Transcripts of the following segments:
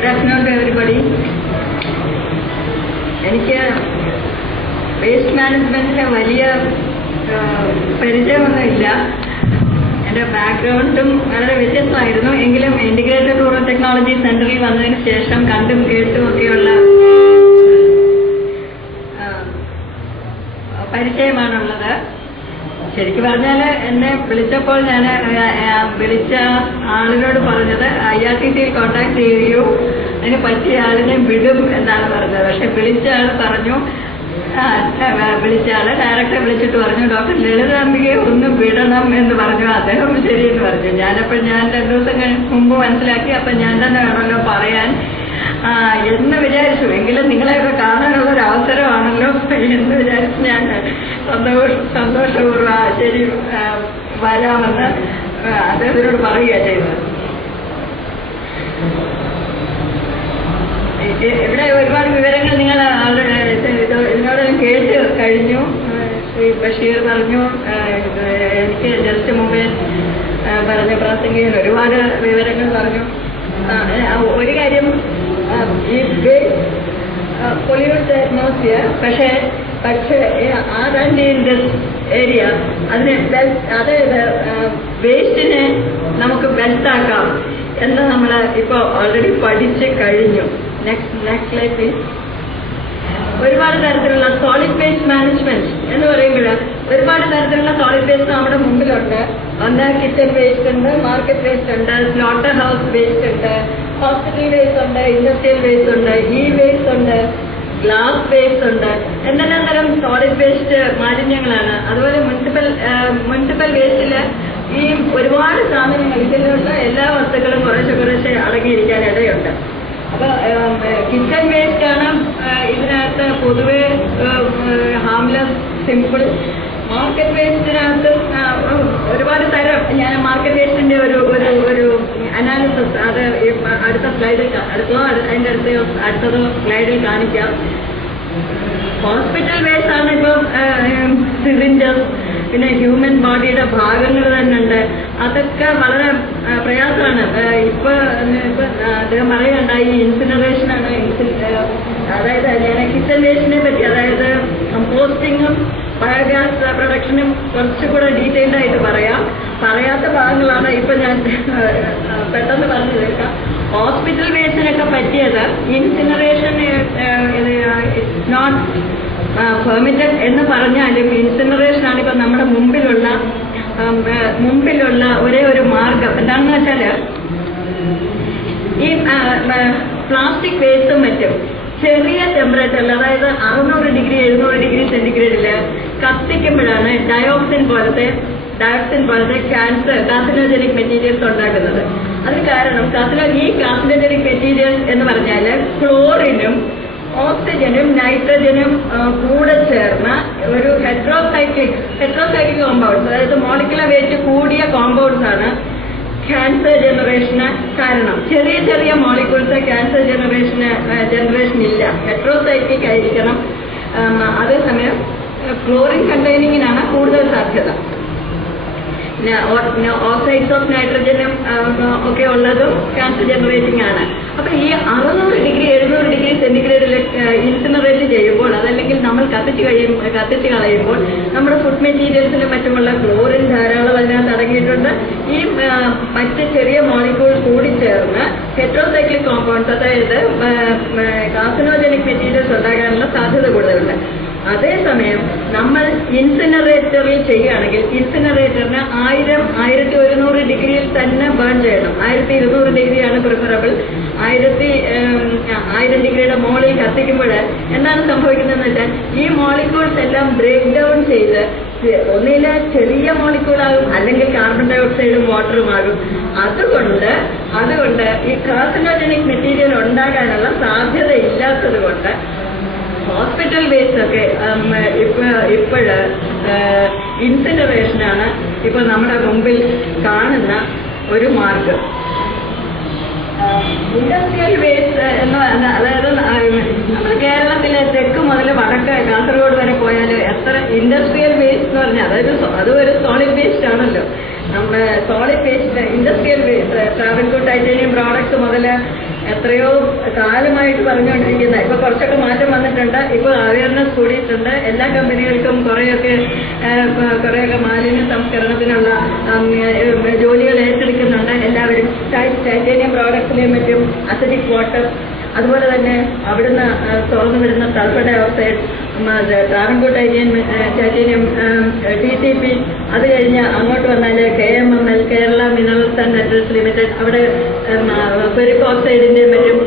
Good afternoon to everybody. എനിക്ക് waste മാനേജ്മെന്റിലെ വലിയ പരിചയമൊന്നുമില്ല. എൻ്റെ ബാക്ക്ഗ്രൗണ്ടും വളരെ വ്യത്യസ്തമായിരുന്നു. എങ്കിലും ഇൻ്റഗ്രേറ്റഡ് റൂറൽ ടെക്നോളജി സെന്ററിൽ വന്നതിന് ശേഷം കണ്ടും കേട്ടും ഒക്കെയുള്ള പരിചയമാണുള്ളത്. ശരിക്കും പറഞ്ഞാൽ എന്നെ വിളിച്ചപ്പോൾ ഞാൻ വിളിച്ച ആളിനോട് പറഞ്ഞത് IRCTയിൽ കോൺടാക്ട് ചെയ്യുകയോ അതിന് പറ്റിയ ആളിനെ വിടും എന്നാണ് പറഞ്ഞത്. പക്ഷെ വിളിച്ച ആൾ പറഞ്ഞു, ഡയറക്ടറെ വിളിച്ചിട്ട് പറഞ്ഞു ഡോക്ടർ ലളിതാംബികയെ ഒന്ന് വിടണം എന്ന് പറഞ്ഞു. അദ്ദേഹം ശരിയെന്ന് പറഞ്ഞു. ഞാൻ 2 ദിവസം മുമ്പ് മനസ്സിലാക്കി. അപ്പം ഞാൻ തന്നെ വേണമല്ലോ പറയാൻ എന്ന് വിചാരിച്ചു. എങ്കിലും നിങ്ങളെയൊക്കെ കാണാനുള്ള ഒരു അവസരമാണല്ലോ എന്ന് വിചാരിച്ച് ഞാൻ സന്തോഷപൂർവ്വം ശരി വരാമെന്ന് അദ്ദേഹത്തിനോട് പറയുകയാണ് ചെയ്തത്. ഇവിടെ ഒരുപാട് വിവരങ്ങൾ നിങ്ങൾ ഇതിനോട് കേട്ട് കഴിഞ്ഞു. ശ്രീ ബഷീർ പറഞ്ഞു, എനിക്ക് ജസ്റ്റ് മുമ്പേ പറഞ്ഞ പ്രാസംഗികൻ ഒരുപാട് വിവരങ്ങൾ പറഞ്ഞു. ഒരു കാര്യം, ഈ പൊല്യൂട്ട് അറ്റ്മോസ്ഫിയർ പക്ഷേ ആൻഡ് ഇൻ ദിസ് ഏരിയ അതിനെ അതായത് വേസ്റ്റിനെ നമുക്ക് വെൽത്താക്കാം എന്ന് നമ്മൾ ഇപ്പോൾ ഓൾറെഡി പഠിച്ച് കഴിഞ്ഞു. Next slide please. ഒരുപാട് തരത്തിലുള്ള സോളിഡ് വേസ്റ്റ് മാനേജ്മെന്റ് എന്ന് പറയുമ്പോൾ ഒരുപാട് തരത്തിലുള്ള സോളിഡ് വേസ്റ്റ് നമ്മുടെ മുമ്പിലുണ്ട്. ഒന്ന് കിച്ചൺ വേസ്റ്റ് ഉണ്ട്, മാർക്കറ്റ് വേസ്റ്റ് ഉണ്ട്, സ്ലോട്ടർ ഹൗസ് വേസ്റ്റ് ഉണ്ട്, ഹോസ്പിറ്റൽ വേസ്റ്റ് ഉണ്ട്, ഇൻഡസ്ട്രിയൽ വേസ്റ്റ് ഉണ്ട്, വേസ്റ്റ് ഉണ്ട്, ഗ്ലാസ് വേസ്റ്റ് ഉണ്ട്. എന്തെല്ലാം തരം സോളിഡ് വേസ്റ്റ് മാലിന്യങ്ങളാണ്. അതുപോലെ മുനിസിപ്പൽ വേസ്റ്റിൽ ഈ ഒരുപാട് സാധനങ്ങൾ ഇതിലുള്ള എല്ലാ വസ്തുക്കളും കുറേശ്ശെ അടങ്ങിയിരിക്കാൻ ഇടയുണ്ട്. അപ്പൊ കിച്ചൺ വേസ്റ്റ് ആണ് ഇതിനകത്ത് പൊതുവെ ഹാംലെസ്, സിമ്പിൾ. മാർക്കറ്റ് വേസ്റ്റിനകത്ത് ഒരുപാട് തരം. ഞാൻ മാർക്കറ്റ് വേസ്റ്റിന്റെ ഒരു അനാലിസിസ് അത് അടുത്ത സ്ലൈഡിൽ അടുത്തതോ സ്ലൈഡിൽ കാണിക്കാം. ഹോസ്പിറ്റൽ വേസ്റ്റ് ആണ് ഇപ്പം സിറിഞ്ചസ്, പിന്നെ ഹ്യൂമൻ ബോഡിയുടെ ഭാഗങ്ങൾ തന്നെ ഉണ്ട്. അതൊക്കെ വളരെ പ്രയാസമാണ്. ഇപ്പൊ അദ്ദേഹം പറയുകയുണ്ടായി ഇൻസിനറേഷനാണ്. അതായത് ഞാൻ കിച്ചൺ വേസ്റ്റിനെ പറ്റി, അതായത് കമ്പോസ്റ്റിങ്ങും ബയോഗ്യാസ് പ്രൊഡക്ഷനും കുറച്ചുകൂടെ ഡീറ്റെയിൽഡ് ആയിട്ട് പറയാത്ത ഭാഗങ്ങളാണ് ഇപ്പൊ ഞാൻ പെട്ടെന്ന് പറഞ്ഞു തീർക്കാം. ഹോസ്പിറ്റൽ വേസ്റ്റിനൊക്കെ പറ്റിയത് ഇൻസിനറേഷൻ നോട്ട് പെർമിറ്റഡ് എന്ന് പറഞ്ഞാലും ഇൻസിനറേഷനാണ് ഇപ്പൊ നമ്മുടെ മുമ്പിലുള്ള ഒരേ ഒരു മാർഗം. എന്താണെന്ന് വെച്ചാൽ ഈ പ്ലാസ്റ്റിക് വേസ്റ്റും മറ്റും ചെറിയ ടെമ്പറേച്ചറിൽ, അതായത് 600 ഡിഗ്രി 700 ഡിഗ്രി സെന്റിഗ്രേഡില് കത്തിക്കുമ്പോഴാണ് ഡയോക്സിൻ പോലത്തെ കാർസിനോജനിക് മെറ്റീരിയൽസ് ഉണ്ടാക്കുന്നത്. അതിന് കാരണം ഈ കാർസിനോജനിക് മെറ്റീരിയൽസ് എന്ന് പറഞ്ഞാൽ ക്ലോറിനും ഓക്സിജനും നൈട്രജനും കൂടെ ചേർന്ന ഒരു ഹെട്രോസൈക്ലിക് കോമ്പൗണ്ട്സ്, അതായത് മോളിക്കുലർ വെയിറ്റ് കൂടിയ കോമ്പൗണ്ട്സ് ആണ് ക്യാൻസർ ജനറേഷന് കാരണം. ചെറിയ മോളിക്യൂൾസ് ക്യാൻസർ ജനറേഷൻ ഇല്ല, ഹെട്രോസൈക്ലിക് ആയിരിക്കണം. അതേസമയം ക്ലോറിൻ കണ്ടെയ്നിങ്ങിനാണ് കൂടുതൽ സാധ്യത. ഓക്സൈഡ്സ് ഓഫ് നൈട്രജനും ഒക്കെ ഉള്ളതും ക്യാൻസർ ജനറേറ്റിംഗ് ആണ്. അപ്പൊ ഈ 600 ഡിഗ്രി 700 ഡിഗ്രി സെന്റിഗ്രേഡിൽ ഇൻസിനറേറ്റ് ചെയ്യുമ്പോൾ, അതല്ലെങ്കിൽ നമ്മൾ കത്തിച്ച് കളയുമ്പോൾ നമ്മുടെ ഫുഡ് മെറ്റീരിയൽസിലും മറ്റുമുള്ള ക്ലോറിൻ ധാരാളം അതിനകത്ത് അടങ്ങിയിട്ടുണ്ട്. ഈ മറ്റ് ചെറിയ മോളിക്യൂൾ കൂടി ചേർന്ന് ഹെട്രോസൈക്ലിക് കോമ്പൗണ്ട്സ്, അതായത് കാർസിനോജനിക് മെറ്റീരിയൽസ് ഉണ്ടാകാനുള്ള സാധ്യത കൂടുതലുണ്ട്. അതേസമയം നമ്മൾ ഇൻസിനറേറ്ററിൽ ചെയ്യുകയാണെങ്കിൽ ഇൻസിനറേറ്ററിന് 1100 ഡിഗ്രിയിൽ തന്നെ ബേൺ ചെയ്യണം. 1200 ഡിഗ്രിയാണ് പ്രിഫറബിൾ. 1000 ഡിഗ്രിയുടെ മുകളിൽ കത്തിക്കുമ്പോൾ എന്താണ് സംഭവിക്കുന്നതെന്ന് വെച്ചാൽ ഈ മോളിക്യൂൾസ് എല്ലാം ബ്രേക്ക് ഡൗൺ ചെയ്ത് ഒന്നില ചെറിയ മോളിക്യൂളാകും, അല്ലെങ്കിൽ കാർബൺ ഡൈ ഓക്സൈഡും വാട്ടറുമാകും. അതുകൊണ്ട് ഈ കാർസിനോജനിക് മെറ്റീരിയൽ ഉണ്ടാകാനുള്ള സാധ്യത ഇല്ലാത്തത് കൊണ്ട് ഹോസ്പിറ്റൽ വേസ്റ്റ് ഒക്കെ ഇപ്പോഴ് ഇൻസിനറേഷനാണ് ഇപ്പൊ നമ്മുടെ മുമ്പിൽ കാണുന്ന ഒരു മാർഗം. ഇൻഡസ്ട്രിയൽ വേസ്റ്റ് എന്ന് പറഞ്ഞാൽ, അതായത് നമ്മുടെ കേരളത്തിലെ തെക്ക് മുതൽ വടക്ക് കാസർഗോഡ് വരെ പോയാൽ എത്ര ഇൻഡസ്ട്രിയൽ വേസ്റ്റ് എന്ന് പറഞ്ഞാൽ, അതായത് അത് ഒരു സോളിഡ് വേസ്റ്റ് ആണല്ലോ. നമ്മുടെ solid waste, industrial waste, Travancore titanium products മുതൽ എത്രയോ കാലമായിട്ട് പറഞ്ഞുകൊണ്ടിരിക്കുന്ന, ഇപ്പൊ കുറച്ചൊക്കെ മാറ്റം വന്നിട്ടുണ്ട്. ഇപ്പൊ അവയർനെസ് കൂടിയിട്ടുണ്ട്. എല്ലാ കമ്പനികൾക്കും കുറേയൊക്കെ മാലിന്യ സംസ്കരണത്തിനുള്ള ജോലികൾ ഏറ്റെടുക്കുന്നുണ്ട് എല്ലാവരും. ടൈറ്റാനിയം പ്രോഡക്ട്സിലെയും മറ്റും അസിഡിക് വാട്ടർ, അതുപോലെ തന്നെ അവിടുന്ന് തുറന്നു വരുന്ന sulphur dioxide, Travancore titanium TTP, അത് കഴിഞ്ഞ് അങ്ങോട്ട് വന്നാൽ KMML, Kerala minerals and metals limited, അവിടെ ഫെറിക് ഓക്സൈഡിന്റെ മറ്റും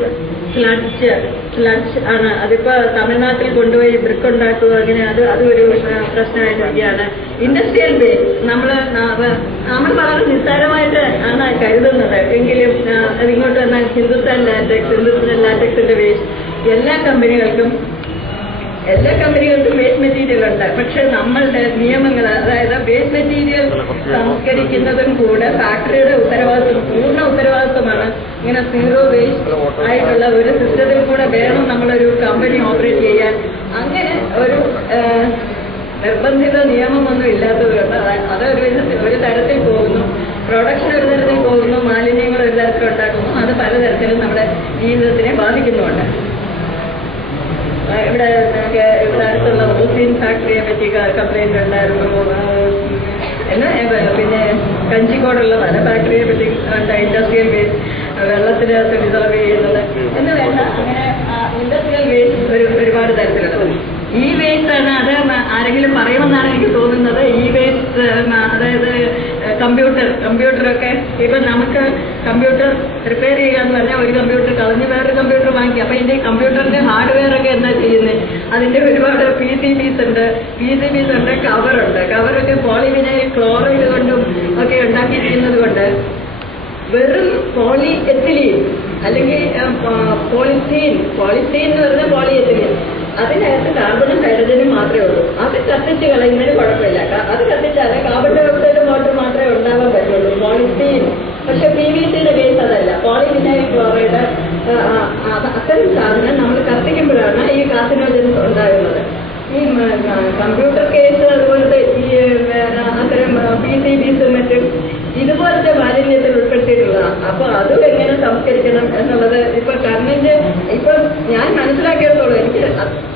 സ്ലഡ്ജ് ആണ്. അതിപ്പോ തമിഴ്നാട്ടിൽ കൊണ്ടുപോയി ബ്രിക്ക് ഉണ്ടാക്കുക, അങ്ങനെ അതൊരു പ്രശ്നമായിട്ടിരിക്കുകയാണ്. ഇൻഡസ്ട്രിയൽ വേസ്റ്റ് നമ്മൾ വളരെ നിസ്സാരമായിട്ട് ആണ് കരുതുന്നത്. എങ്കിലും അതിങ്ങോട്ട് വന്നാൽ ഹിന്ദുസ്ഥാൻ ലാറ്റക്സിന്റെ വേസ്റ്റ് എല്ലാ കമ്പനികൾക്കും വേസ്റ്റ് മെറ്റീരിയൽ ഉണ്ട്. പക്ഷെ നമ്മളുടെ നിയമങ്ങൾ, അതായത് വേസ്റ്റ് മെറ്റീരിയൽ സംസ്കരിക്കുന്നതും കൂടെ ഫാക്ടറിയുടെ പൂർണ്ണ ഉത്തരവാദിത്വമാണ്. ഇങ്ങനെ സീറോ വേസ്റ്റ് ആയിട്ടുള്ള ഒരു സിസ്റ്റത്തിൽ കൂടെ വേണം നമ്മളൊരു കമ്പനി ഓപ്പറേറ്റ് ചെയ്യാൻ. അങ്ങനെ ഒരു നിർബന്ധിത നിയമമൊന്നും ഇല്ലാത്തതുകൊണ്ട് ഒരു തരത്തിൽ പോകുന്നു, പ്രൊഡക്ഷൻ ഒരു തരത്തിൽ പോകുന്നു, മാലിന്യങ്ങൾ ഒരു തരത്തിൽ ഉണ്ടാക്കുന്നു. അത് പലതരത്തിലും നമ്മുടെ ജീവിതത്തിനെ ബാധിക്കുന്നുണ്ട്. ഇവിടെ അടുത്തുള്ള ഓസിൻ ഫാക്ടറിയെ പറ്റി കംപ്ലൈന്റ് ഉണ്ടായിരുന്നു. പിന്നെ കഞ്ചിക്കോടുള്ള പല ഫാക്ടറിയെ പറ്റി ഇൻഡസ്ട്രിയൽ വേസ്റ്റ് വെള്ളത്തിനകത്ത് ഡിസോൾവ് ചെയ്യുന്നത് എന്ന് വേണ്ട. അങ്ങനെ ഇൻഡസ്ട്രിയൽ വേസ്റ്റ് ഒരുപാട് തരത്തിലുള്ളത്. ഈ വേസ്റ്റ് ആണ്, അത് ആരെങ്കിലും പറയുമെന്നാണ് എനിക്ക് തോന്നുന്നത്. ഈ വേസ്റ്റ് അതായത് കമ്പ്യൂട്ടറൊക്കെ ഇപ്പൊ നമുക്ക് കമ്പ്യൂട്ടർ റിപ്പയർ ചെയ്യാന്ന് പറഞ്ഞാൽ ഒരു കമ്പ്യൂട്ടർ കളഞ്ഞ് വേറൊരു കമ്പ്യൂട്ടർ വാങ്ങി. അപ്പൊ ഇതിന്റെ കമ്പ്യൂട്ടറിന്റെ ഹാർഡ്വെയർ ഒക്കെ എന്താ ചെയ്യുന്നത്? അതിന്റെ ഒരുപാട് PCBs ഉണ്ട്, കവറൊക്കെ പോളിവിനൈൽ ക്ലോറൈഡ് കൊണ്ടും ഒക്കെ ഉണ്ടാക്കിയിരിക്കുന്നത് കൊണ്ട് വെറും പോളി എത്തിലീൻ അല്ലെങ്കിൽ പോളിത്തീൻ എന്ന് പറഞ്ഞാൽ പോളി എത്തിലീൻ, അതിനകത്ത് കാർബണും ഹൈഡ്രജനും മാത്രമേ ഉള്ളൂ. അത് കത്തിച്ച് കളയുന്നതിന് കുഴപ്പമില്ല. അത് കത്തിച്ചാല് കാർബൺ ഡൈ ഓക്സൈഡ് വാട്ടർ മാത്രമേ ഉണ്ടാവാൻ പറ്റുള്ളൂ, പോളിത്തീൻ. പക്ഷെ PVCയുടെ കേസ് അതല്ല. പോളിവിനൈൽ ക്ലോറൈഡ്, അത്തരം സാധനം നമ്മൾ കത്തിക്കുമ്പോഴാണ് ഈ കാർസിനോജൻസ് ഉണ്ടാകുന്നത്. ഈ കമ്പ്യൂട്ടർ കേസ് അതുപോലത്തെ ഈ അത്തരം PCBs മറ്റും ഇതുപോലത്തെ മാലിന്യത്തിൽ ഉൾപ്പെടുത്തിയിട്ടുള്ളതാണ്. അപ്പൊ അതും എങ്ങനെ സംസ്കരിക്കണം എന്നുള്ളത് ഇപ്പൊ ഞാൻ മനസ്സിലാക്കിയെടുത്തോളൂ. എനിക്ക്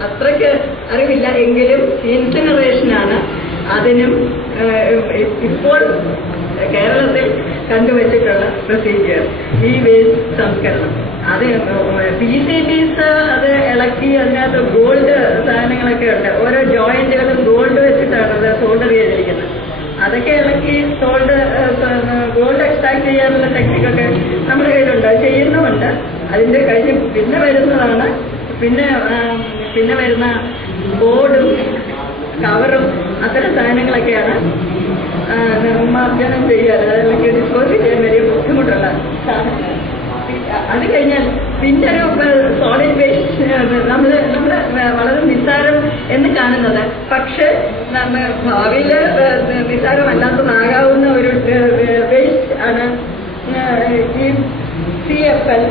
അത്രയ്ക്ക് അറിവില്ല. എങ്കിലും ഇൻസിനറേഷനാണ് അതിനും ഇപ്പോൾ കേരളത്തിൽ കണ്ടുവച്ചിട്ടുള്ള പ്രൊസീജിയർ. ഈ വേസ്റ്റ് സംസ്കരണം അത് PCBs അത് ഇളക്കി അതിനകത്ത് ഗോൾഡ് സാധനങ്ങളൊക്കെ ഉണ്ട്. ഓരോ ജോയിന്റുകളും ഗോൾഡ് വെച്ചിട്ടാണ് അത് സോൾഡർ ചെയ്തിരിക്കുന്നത്. അതൊക്കെ ഇളക്കി ഗോൾഡ് എക്സ്ട്രാക്ട് ചെയ്യാനുള്ള ടെക്നിക്കൊക്കെ നമ്മുടെ കയ്യിലുണ്ട്, ചെയ്യുന്നുമുണ്ട്. അതിന്റെ കഴിഞ്ഞ് പിന്നെ വരുന്ന ബോർഡും കവറും അത്തരം സാധനങ്ങളൊക്കെയാണ് നിർമ്മാർജ്ജനം ചെയ്യാൻ, അല്ലെങ്കിൽ ഡിസ്പോസ് ചെയ്യാൻ വലിയ ബുദ്ധിമുട്ടുള്ള സാധനങ്ങൾ. അത് കഴിഞ്ഞാൽ പിന്നെ ഒരു സോളിഡ് വേസ്റ്റ് നമ്മള് വളരെ നിസ്സാരം എന്ന് കാണുന്നത്, പക്ഷെ ഭാവിയിൽ നിസ്സാരമല്ലാത്തതാകാവുന്ന ഒരു വേസ്റ്റ് ആണ് ഈ CFL,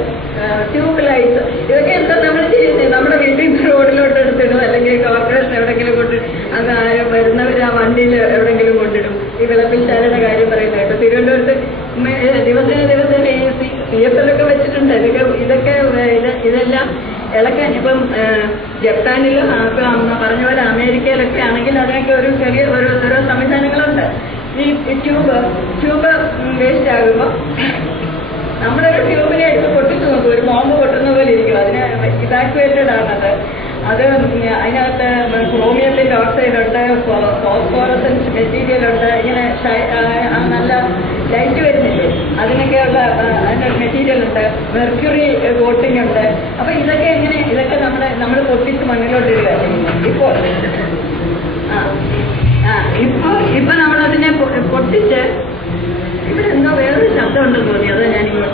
ട്യൂബ് ലൈറ്റ്സ്. ഇതൊക്കെ എന്താ നമ്മൾ ചെയ്യുന്നത്? നമ്മുടെ വീട്ടിൽ റോഡിലോട്ട് എടുത്തിടും, അല്ലെങ്കിൽ കോർപ്പറേഷൻ എവിടെങ്കിലും കൊണ്ടിടും. അത് വരുന്നവർ ആ വണ്ടിയിൽ എവിടെങ്കിലും കൊണ്ടിടും. ഈ വിളപ്പിൽശാലയുടെ കാര്യം പറയുന്നത് കേട്ടോ. തിരുവനന്തപുരത്ത് ദിവസേന ഈ CFL ഒക്കെ വെച്ചിട്ടുണ്ട്. ഇതെല്ലാം ഇളക്കാൻ ഇപ്പം ജപ്പാനിലും പറഞ്ഞ പോലെ അമേരിക്കയിലൊക്കെ ആണെങ്കിൽ അതിനൊക്കെ ഒരു ചെറിയ ഓരോ സംവിധാനങ്ങളുണ്ട്. ഈ ട്യൂബ് വേസ്റ്റ് ആകുമ്പോൾ നമ്മളൊരു ട്യൂബിനെ എടുത്ത് പൊട്ടിച്ചു നോക്കും, ഒരു ബോംബ് പൊട്ടുന്ന പോലെ ഇരിക്കും. അതിന് ഇവാക്യുവേറ്റഡ് ആണത്. അത് അതിനകത്ത് ക്രോമിയത്തിന്റെ ഓക്സൈഡ് ഉണ്ട്, ഫോസ്ഫോറസൻസ് മെറ്റീരിയൽ ഉണ്ട്. ഇങ്ങനെ നല്ല ലൈറ്റ് വരുന്നില്ലേ, അതിനൊക്കെയുള്ള അതിന്റെ മെറ്റീരിയൽ ഉണ്ട്. മെർക്യൂറി കോട്ടിംഗ് ഉണ്ട്. അപ്പൊ ഇതൊക്കെ നമ്മൾ പൊട്ടിച്ച് മണ്ണിലോട്ടിടുക. ഇപ്പൊ നമ്മളതിനെ പൊട്ടിച്ച് ഇവിടെ എന്തോ വേറൊരു ശബ്ദം ഉണ്ടെന്ന് തോന്നി. അതാ ഞാനിങ്ങോട്ട്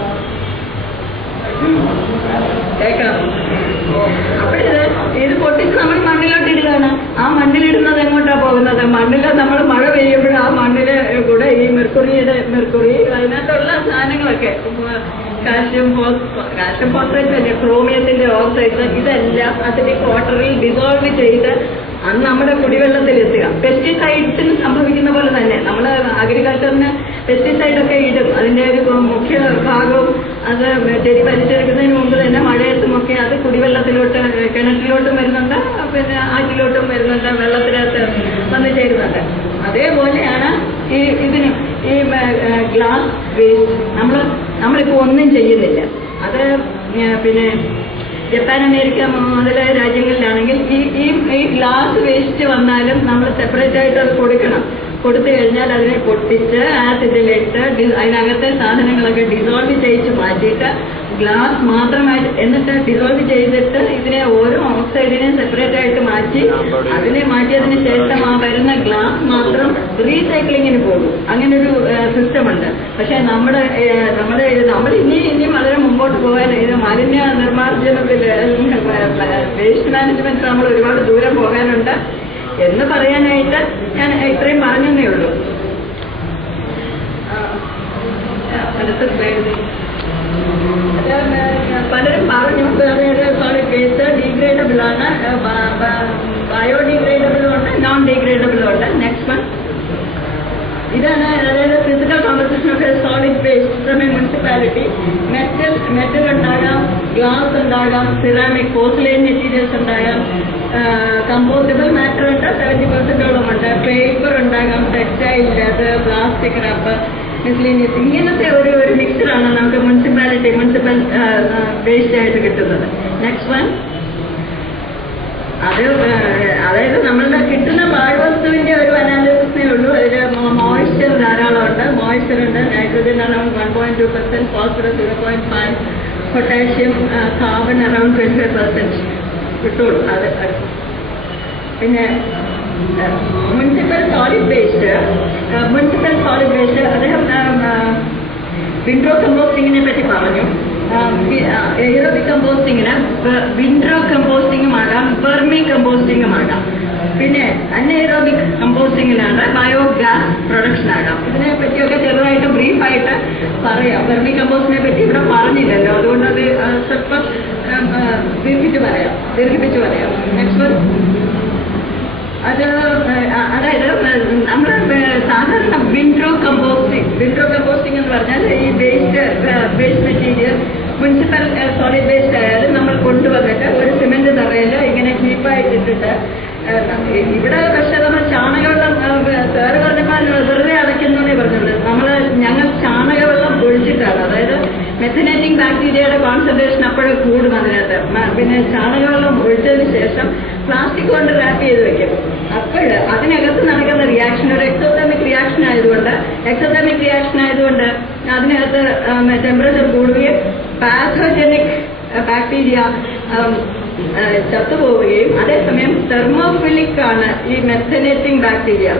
കേൾക്കാം. ഇത് പൊട്ടിച്ച് നമ്മൾ മണ്ണിലോട്ടിടുകയാണ്. ആ മണ്ണിലിടുന്നത് എങ്ങോട്ടാ പോകുന്നത്? മണ്ണില് നമ്മൾ മഴ പെയ്യുമ്പോൾ ആ മണ്ണില് കൂടെ ഈ മെർക്കുറി അതിനകത്തുള്ള സാധനങ്ങളൊക്കെ കാൽഷ്യം ഫോസ്ഫേറ്റ് തന്നെ, ക്രോമിയത്തിന്റെ ഓക്സൈഡ്, ഇതെല്ലാം അസിഡിക് വാട്ടറിൽ ഡിസോൾവ് ചെയ്ത് അന്ന് നമ്മുടെ കുടിവെള്ളത്തിൽ എത്തുക. പെസ്റ്റിസൈഡ്സിന് സംഭവിക്കുന്ന പോലെ തന്നെ നമ്മൾ അഗ്രികൾച്ചറിന് പെസ്റ്റിസൈഡൊക്കെ ഇടും. അതിന്റെ ഒരു മുഖ്യ ഭാഗവും അത് ചെടി വലിച്ചെടുക്കുന്നതിന് മുമ്പ് തന്നെ മഴയത്തുമൊക്കെ അത് കുടിവെള്ളത്തിലോട്ട് കിണറ്റിലോട്ടും വരുന്നുണ്ട്, പിന്നെ ആറ്റിലോട്ടും വരുന്നുണ്ട്, വെള്ളത്തിനകത്ത് വന്നു ചേരുന്നുണ്ട്. അതേപോലെയാണ് ഇതിനും ഈ ഗ്ലാസ് വേസ്റ്റ് നമ്മളിപ്പോൾ ഒന്നും ചെയ്യുന്നില്ല. അത് പിന്നെ ജപ്പാൻ, അമേരിക്ക മുതലായ രാജ്യങ്ങളിലാണെങ്കിൽ ഈ ഗ്ലാസ് വേസ്റ്റ് വന്നാലും നമ്മൾ സെപ്പറേറ്റ് ആയിട്ട് അത് കൊടുത്തു കഴിഞ്ഞാൽ അതിനെ പൊട്ടിച്ച് ആസിഡിലിട്ട് അതിനകത്തെ സാധനങ്ങളൊക്കെ ഡിസോൾവ് ചെയ്യിച്ച് മാറ്റിയിട്ട് ഗ്ലാസ് മാത്രമായിട്ട്, എന്നിട്ട് ഡിസോൾവ് ചെയ്തിട്ട് ഇതിനെ ഓരോ ഓക്സൈഡിനെയും സെപ്പറേറ്റ് ആയിട്ട് മാറ്റി മാറ്റിയതിന് ശേഷം ആ വരുന്ന ഗ്ലാസ് മാത്രം റീസൈക്ലിങ്ങിന് പോകും. അങ്ങനൊരു സിസ്റ്റമുണ്ട്. പക്ഷെ നമ്മൾ ഇനി വളരെ മുമ്പോട്ട് പോകാൻ ഇത് മാലിന്യ നിർമ്മാർജ്ജനത്തിൽ വേസ്റ്റ് മാനേജ്മെന്റ് നമ്മൾ ഒരുപാട് ദൂരം പോകാനുണ്ട് എന്ന് പറയാനായിട്ട് ഞാൻ ഇത്രയും പറഞ്ഞതേ ഉള്ളൂ. പലരും പറഞ്ഞു സോളിഡ് വേസ്റ്റ് ഡീഗ്രേഡബിൾ ആണ്, ബയോഡിഗ്രേഡബിളും ഉണ്ട്, നോൺ ഡീഗ്രേഡബിളും ഉണ്ട്. നെക്സ്റ്റ് വൺ ഇതാണ്, അതായത് physical composition of solid waste from A municipality. Metal ഉണ്ടാകാം, ഗ്ലാസ് ഉണ്ടാകാം, സിറാമിക് പോർസലൈൻ മെറ്റീരിയൽസ് ഉണ്ടാകാം, കമ്പോസിബിൾ മാറ്റർ ഉണ്ട് 70% ഉണ്ട്, പേപ്പർ ഉണ്ടാകാം, textile, leather, plastic, rubber, miscellaneous. ഇങ്ങനത്തെ ഒരു മിക്സറാണ് നമുക്ക് മുനിസിപ്പൽ വേസ്റ്റ് ആയിട്ട് കിട്ടുന്നത്. നെക്സ്റ്റ് വൺ അതായത് നമ്മളുടെ കിട്ടുന്ന പാഴ്വസ്തുവിന്റെ ഒരു അനാലിസിസേ ഉള്ളൂ. അതിൽ മോയ്സ്ചർ ധാരാളം ഉണ്ട്. മോയ്സ്ചർ ഉണ്ട്, nitrogen around 1.2%, phosphorus 0.5, potassium, carbon around 25% കിട്ടുള്ളൂ. അത് പിന്നെ മുനിസിപ്പൽ സോളിഡ് വേസ്റ്റ് അദ്ദേഹം വിൻഡ്രോ കമ്പോസ്റ്റിങ്ങിനെ പറ്റി പറഞ്ഞു. എയറോബിക് കമ്പോസ്റ്റിങ്ങിന് വിൻഡ്രോ കമ്പോസ്റ്റിങ്ങുമാകാം, വെർമി കമ്പോസ്റ്റിങ്ങുമാകാം. പിന്നെ അൺഎയറോബിക് കമ്പോസ്റ്റിങ്ങിലാണ് ബയോഗ്യാസ് പ്രൊഡക്ഷൻ ആകാം. ഇതിനെ പറ്റിയൊക്കെ ചെറുതായിട്ട് ബ്രീഫായിട്ട് പറയാം. വെർമി കമ്പോസ്റ്റിനെ പറ്റി ഇവിടെ പറഞ്ഞില്ലല്ലോ, അതുകൊണ്ട് അത് സ്വല്പം ദീർഘിപ്പിച്ച് പറയാം. നെക്സ്റ്റ് അതായത് നമ്മൾ സാധാരണ വിൻഡ്രോ കമ്പോസ്റ്റിംഗ് എന്ന് പറഞ്ഞാൽ ഈ waste material municipal solid waste ആയാലും നമ്മൾ കൊണ്ടുവന്നിട്ട് ഒരു സിമെന്റ് തറയിൽ ഇങ്ങനെ ഹീപ്പായിട്ടിട്ടിട്ട് ഇവിടെ പക്ഷെ നമ്മൾ ചാണകവെള്ളം വേറെ പറഞ്ഞാൽ വെറുതെ അടയ്ക്കുന്നേ പറഞ്ഞുള്ളൂ. ഞങ്ങൾ ചാണകവെള്ളം ഒഴിച്ചിട്ടാണ്, അതായത് മെഥനേറ്റിംഗ് ബാക്ടീരിയയുടെ കോൺസെൻട്രേഷൻ അപ്പോഴും കൂടും അതിനകത്ത്. പിന്നെ ചാണകവെള്ളം ഒഴിച്ചതിന് ശേഷം പ്ലാസ്റ്റിക് കൊണ്ട് റാപ്പ് ചെയ്ത് വെക്കും. അപ്പോൾ അതിനകത്ത് നടക്കുന്ന റിയാക്ഷൻ ഒരു എക്സോതെർമിക് റിയാക്ഷൻ ആയതുകൊണ്ട് അതിനകത്ത് ടെമ്പറേച്ചർ കൂടുകയും പാത്തോജനിക് ബാക്ടീരിയ ചത്തുപോവുകയും, അതേസമയം തെർമോഫിലിക് ആണ് ഈ മെഥനേറ്റിംഗ് ബാക്ടീരിയ,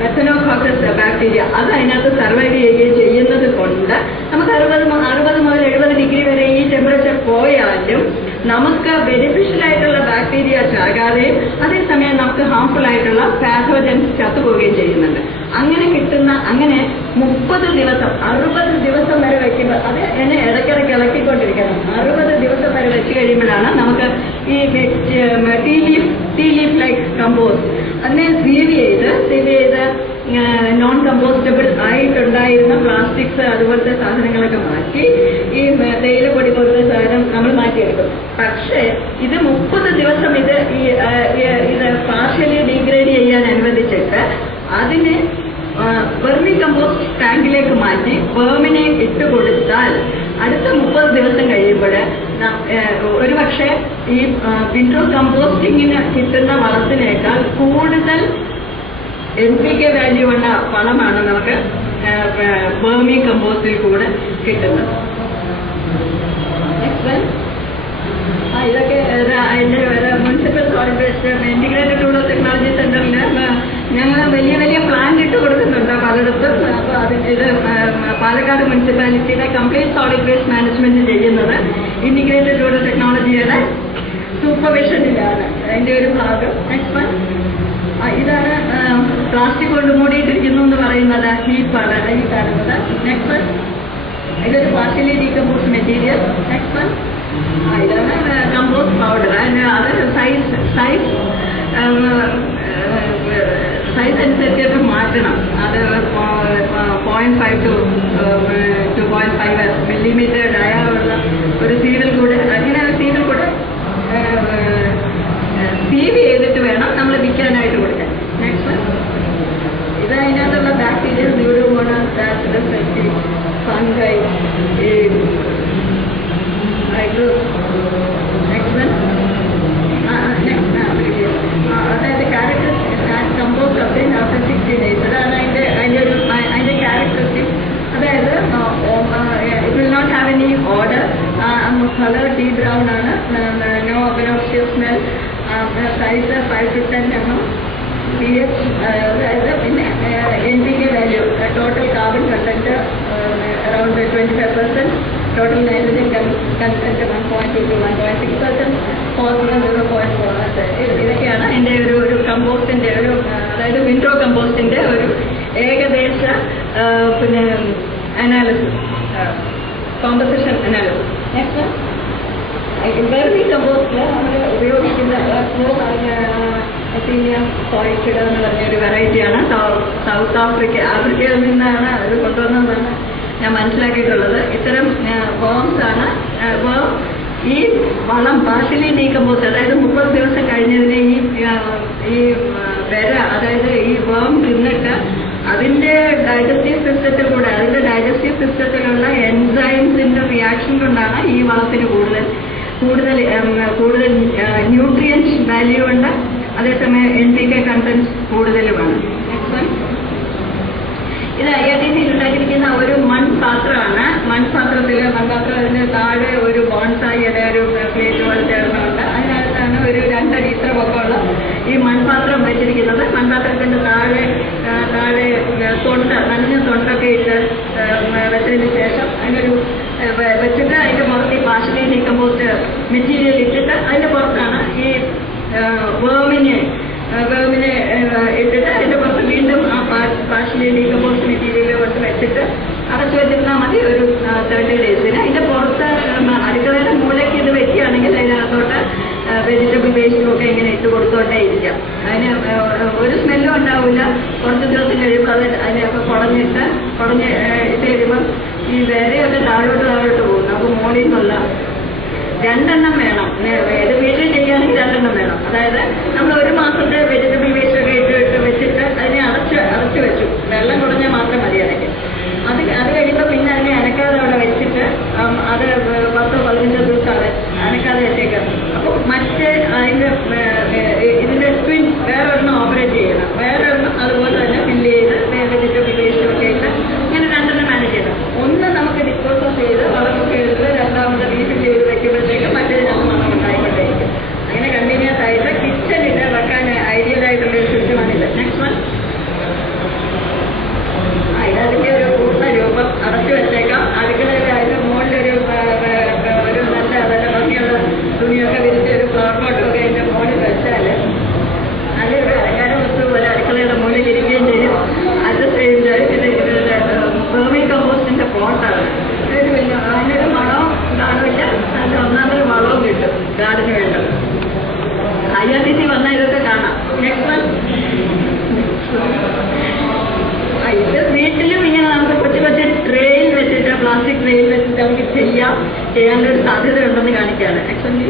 മെഥനോകോക്കസ് ബാക്ടീരിയ, അത് അതിനകത്ത് സർവൈവ് ചെയ്യുകയും ചെയ്യുന്നത് കൊണ്ട് നമുക്ക് 60 മുതൽ 70 ഡിഗ്രി വരെ ഈ ടെമ്പറേച്ചർ പോയാലും നമുക്ക് ബെനിഫിഷ്യൽ ആയിട്ടുള്ള ബാക്ടീരിയ ചാകാതെയും അതേസമയം നമുക്ക് ഹാംഫുൾ ആയിട്ടുള്ള പാത്തോജൻസ് ചത്തുപോവുകയും ചെയ്യുന്നുണ്ട്. അങ്ങനെ 30 ദിവസം 60 ദിവസം വരെ വയ്ക്കുമ്പോൾ അത് എന്നെ ഇടയ്ക്കിടയ്ക്ക് ഇളക്കിക്കൊണ്ടിരിക്കണം. 60 ദിവസം വരെ വെച്ച് കഴിയുമ്പോഴാണ് നമുക്ക് ഈ ടീ ലീഫ് ലൈക്ക് കമ്പോസ്റ്റ് അതിനെ സീവ് ചെയ്ത് നോൺ കമ്പോസ്റ്റബിൾ ആയിട്ടുണ്ടായിരുന്ന പ്ലാസ്റ്റിക്സ് അതുപോലത്തെ സാധനങ്ങളൊക്കെ മാറ്റി ഈ തേയിലപ്പൊടി പോലത്തെ സാധനം നമ്മൾ മാറ്റിയെടുക്കും. പക്ഷേ ഇത് 30 ദിവസം ഇത് പാർഷ്യലി ഡീഗ്രേഡ് ചെയ്യാൻ അനുവദിച്ചിട്ട് അതിനെ വെർമി കമ്പോസ്റ്റ് ടാങ്കിലേക്ക് മാറ്റി വേമിനെ ഇട്ട് കൊടുത്താൽ അടുത്ത 30 ദിവസം കഴിയുമ്പോൾ ഒരുപക്ഷെ ഈ വിൻഡ്രോ കമ്പോസ്റ്റിങ്ങിന് കിട്ടുന്ന വളത്തിനേക്കാൾ കൂടുതൽ NPK വാല്യൂ ഉള്ള വളമാണ് നമുക്ക് വേർമി കമ്പോസ്റ്റിൽ കൂടെ കിട്ടുന്നത്. ഇതൊക്കെ അതിന്റെ municipal solid waste integrated rural technology സെന്ററിൽ ഞങ്ങൾ വലിയ പ്ലാൻ ഇട്ട് കൊടുക്കുന്നുണ്ട് പലയിടത്തും. അപ്പോൾ ഇത് പാലക്കാട് മുനിസിപ്പാലിറ്റിയുടെ കംപ്ലീറ്റ് സോളിഡ് വേസ്റ്റ് മാനേജ്മെന്റ് ചെയ്യുന്നത് ഇന്റഗ്രേറ്റഡ് റൂറൽ ടെക്നോളജിയുടെ സൂപ്പർവിഷനിലാണ് അതിന്റെ ഒരു ഭാഗം. നെക്സ്റ്റ് വൺ ഇതാണ് പ്ലാസ്റ്റിക് കൊണ്ട് മൂടിയിട്ടിരിക്കുന്നു എന്ന് പറയുന്നത് ഹീപ്പാണ് ഈ കാണുന്നത്. നെക്സ്റ്റ് വൺ ഇതൊരു partially decompose material. Next one ഇതാണ് കമ്പോസ്റ്റ് പൗഡർ. അത് സൈസ് അനുസരിച്ചിട്ട് മാറ്റണം. അത് 0.5 to 2.5 മില്ലിമീറ്റർ ഡയാലുള്ള ഒരു സീഡിൽ കൂടെ, അങ്ങനെ ഒരു സീഡിൽ കൂടെ സീവ് ചെയ്തിട്ട് വേണം നമ്മൾ വിൽക്കാനായിട്ട് കൊടുക്കാൻ. നെക്സ്റ്റ്, ഇത് അതിനകത്തുള്ള ബാക്ടീരിയ, സ്യൂഡോമോണാസ്, ബാസിലസ്, ഫംഗൈ, അതായത് characteristic compost obtained after 60 days. അതാണ് അതിന്റെ ക്യാരക്ടറിസ്റ്റിക്. അതായത് it will not have any odour, colour deep brown ആണ്, no obnoxious smell, size 5 to 10 mm, pH, അതായത് പിന്നെ NPK value, total carbon content around 25%, total nitrogen content 1.2 to 1.6%, phosphorus 0.4. ഇതൊക്കെയാണ് എൻ്റെ ഒരു കമ്പോസ്റ്റിന്റെ അതായത് വിൻഡ്രോ കമ്പോസ്റ്റിന്റെ ഒരു ഏകദേശ പിന്നെ analysis, composition analysis. Next, vermi കമ്പോസ്റ്റിൽ നമ്മൾ ഉപയോഗിക്കുന്ന സോയിക്കിട എന്ന് പറഞ്ഞൊരു വെറൈറ്റിയാണ്. സൗത്ത് ആഫ്രിക്കയിൽ നിന്നാണ് അത് കൊണ്ടുവന്നതെന്നാണ് ഞാൻ മനസ്സിലാക്കിയിട്ടുള്ളത്. ഇത്തരം വേംസ് ആണ്. ഈ വളം പാർഷ്യലി ഡീകമ്പോസ്, അതായത് 30 ദിവസം കഴിഞ്ഞതിന് ഈ വിര, അതായത് ഈ വേം തിന്നിട്ട് അതിന്റെ ഡൈജസ്റ്റീവ് സിസ്റ്റത്തിലുള്ള എൻസൈംസിന്റെ റിയാക്ഷൻ കൊണ്ടാണ് ഈ വളത്തിന് കൂടുതൽ ന്യൂട്രിയൻസ് വാല്യൂ ഉണ്ട്. അതേസമയം NPK കണ്ടന്റ് കൂടുതലുമാണ്. ഇത് IRDC ഉണ്ടാക്കിയിരിക്കുന്ന ഒരു മൺപാത്രമാണ്. മൺപാത്രത്തിന് താഴെ ഒരു ബോൺസായിയുടെ ഒരു പ്ലേറ്റ് പോലത്തെ ഒരെണ്ണമുണ്ട്. അതിനകത്താണ് ഒരു 2 അടി ഇത്ര പൊക്കമുള്ള ഈ മൺപാത്രം വെച്ചിരിക്കുന്നത്. മൺപാത്രത്തിന്റെ താഴെ നനഞ്ഞ തൊണ്ടൊക്കെ ഇട്ട് വെച്ചതിന് ശേഷം അതിനൊരു വെച്ചിട്ട് അതിന്റെ പുറത്ത് ഈ പാർഷ്യലി ഡീകമ്പോസ്റ്റ് മെറ്റീരിയൽ ഇട്ടിട്ട് അതിന്റെ പുറത്താണ് ഈ വേമിനെ ഇട്ടിട്ട് അതിന്റെ പുറത്ത് വീണ്ടും ആ പാർഷ്യലി ഡീകമ്പോസ്റ്റ് മെറ്റീരിയൽ കൊണ്ട് വെച്ചിട്ട് അടച്ചു വെച്ചിരുന്നാൽ മതി ഒരു 30 days. അതിന്റെ പുറത്ത് അടുക്കളയുടെ മൂലയ്ക്ക് ഇത് വെക്കുകയാണെങ്കിൽ അതിനകത്തോട്ട് വെജിറ്റബിൾ വേസ്റ്റും ഒക്കെ ഇങ്ങനെ ഇട്ട് കൊടുത്തോണ്ടേ ഇരിക്കാം. അതിന് ഒരു സ്മെല്ലും ഉണ്ടാവില്ല. കുറച്ച് ദിവസം കഴിയുമ്പോൾ അതിനൊക്കെ കുടഞ്ഞിട്ട് കഴിയുമ്പം ഈ വേരെയൊക്കെ താഴോട്ട് പോകും. നമുക്ക് മോളിൽ നിന്നുള്ള 2 എണ്ണം വേണം. ഇത് വീട്ടിൽ ചെയ്യുകയാണെങ്കിൽ 2 എണ്ണം വേണം. അതായത് നമ്മൾ 1 മാസത്തെ വെജിറ്റബിൾ വേസ്റ്റ് ഒക്കെ ഇട്ട് വെച്ചിട്ട് അതിനെ അടച്ചു വെച്ചു. വെള്ളം കുറഞ്ഞാൽ മാത്രം മതി അനയ്ക്ക്. അത് കഴിയുമ്പോൾ പിന്നെ അതിനെ അനക്കാതെ അവിടെ വെച്ചിട്ട് അത് 10-15 ദിവസം അനക്കാതെ വെച്ചേക്കാം. അപ്പോൾ ഇതിന്റെ ട്വിൻ വേറൊരെണ്ണം ഓപ്പറേറ്റ് ചെയ്യണം. വേറൊരെണ്ണം അതുപോലെ തന്നെ ഫില്ല് ചെയ്ത് വെജിറ്റബിൾ വേസ്റ്റ് ഒക്കെ ഇട്ട് ഇങ്ങനെ 2 എണ്ണം മാനേജ് ചെയ്യണം. ഒന്ന് നമുക്ക് ഡിസ്പോസ് ചെയ്ത് വളമൊക്കെ എടുത്ത് രണ്ടാമത് റീഫിൽ ചെയ്ത് വെക്കുമ്പോഴത്തേക്കും മറ്റേതിനകത്ത് മണം ഉണ്ടായിക്കൊണ്ടേയിരിക്കും. അങ്ങനെ കണ്ടിന്യൂസ് ആയിട്ട് കിച്ചണിട്ട് വെക്കാൻ ഐഡിയൽ ആയിട്ടുള്ള ഒരു സിസ്റ്റമാണിത്. നെക്സ്റ്റ് വൺ, അതിന്റെ ഒരു പൂർണ്ണ രൂപം അടച്ചു വെച്ചേക്കാം. അടുക്കളയിൽ അതിന്റെ മുകളിലൊരു നല്ല ഭംഗിയുള്ള തുണിയൊക്കെ വിരിച്ച് ഒരു ഫ്ലവർ പോട്ടൊക്കെ അതിന്റെ മുകളിൽ വെച്ചാൽ നല്ലൊരു അലങ്കാര വസ്തു പോലെ അടുക്കളയുടെ മുകളിൽ ഇരിക്കുകയും ചെയ്യും. At the same time vermi കമ്പോസ്റ്റിന്റെ പോട്ടാണ്. അതിനൊരു മണവും കാണില്ല, നല്ല ഒന്നാമതൊരു വളവും കിട്ടും ഗാർഡന് വേണ്ടത്. IRDC വന്നാൽ ഇതൊക്കെ കാണാം. നെക്സ്റ്റ് വൺ, ഇത് വീട്ടിലും ഇങ്ങനെ നമുക്ക് കൊച്ചു ട്രെയിൽ വെച്ചിട്ട്, പ്ലാസ്റ്റിക് ട്രെയിൽ വെച്ചിട്ട് നമുക്ക് ചെയ്യാനൊരു സാധ്യത ഉണ്ടെന്ന് കാണിക്കാണ്. ആക്ച്വലി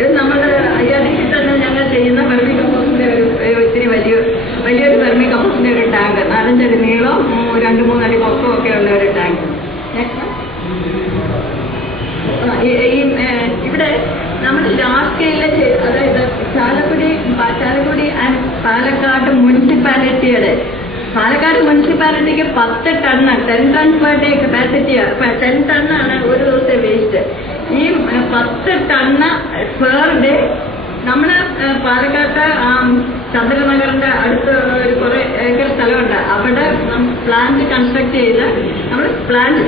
ഇത് നമ്മുടെ IRDC തന്നെ ഞങ്ങൾ ചെയ്യുന്ന വെർമി കമ്പോസ്റ്റിന്റെ ഒരു ഇത്തിരി വലിയൊരു വെർമി കമ്പോസ്റ്റിന്റെ ഒരു ടാങ്ക്, 4-5 അടി നീളം 2-3 അടി പൊക്കവും ഒക്കെ ഉള്ള ഒരു ടാങ്ക്. ഇവിടെ നമ്മൾ ലാർജ് സ്കെയിലിൽ അതായത് ചാലക്കുടി ആൻഡ് പാലക്കാട് മുനിസിപ്പാലിറ്റിക്ക് 10 ton 10 tons per day capacity, 10 ടണ്ണാണ് ഒരു ദിവസത്തെ വേസ്റ്റ്. ഈ 10 ടണ്ണ് പെർ ഡേ നമ്മള് പാലക്കാട്ട് ചന്ദ്രനഗറിന്റെ അടുത്ത് ഒരു കുറെ ഏക്കർ സ്ഥലമുണ്ട്. അവിടെ പ്ലാന്റ്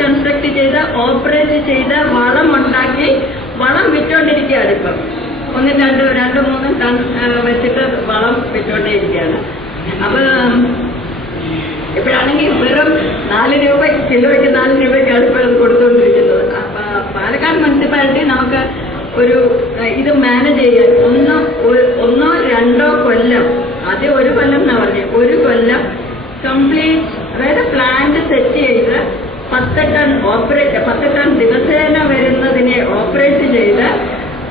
കൺസ്ട്രക്ട് ചെയ്ത് ഓപ്പറേറ്റ് ചെയ്ത് വളം ഉണ്ടാക്കി വളം വിറ്റോണ്ടിരിക്കുകയാണ്. ഇപ്പം 1-2-3 ടൺ വെച്ചിട്ട് വളം വിറ്റോണ്ടേയിരിക്കുകയാണ്. അപ്പൊ ഇപ്പോഴാണെങ്കിൽ വെറും 4 രൂപ കിലോയ്ക്ക് 4 രൂപയ്ക്കാണ് ഇപ്പോൾ കൊടുത്തുകൊണ്ടിരിക്കുന്നത്. പാലക്കാട് മുനിസിപ്പാലിറ്റി നമുക്ക് ഒരു ഇത് മാനേജ് ചെയ്യാൻ ഒന്നോ രണ്ടോ കൊല്ലം, ആദ്യം 1 കൊല്ലം എന്നാ പറഞ്ഞത്, 1 കൊല്ലം കംപ്ലീറ്റ്, അതായത് പ്ലാന്റ് സെറ്റ് ചെയ്ത് 10 ടൺ ദിവസേന വരുന്നതിനെ ഓപ്പറേറ്റ് ചെയ്ത്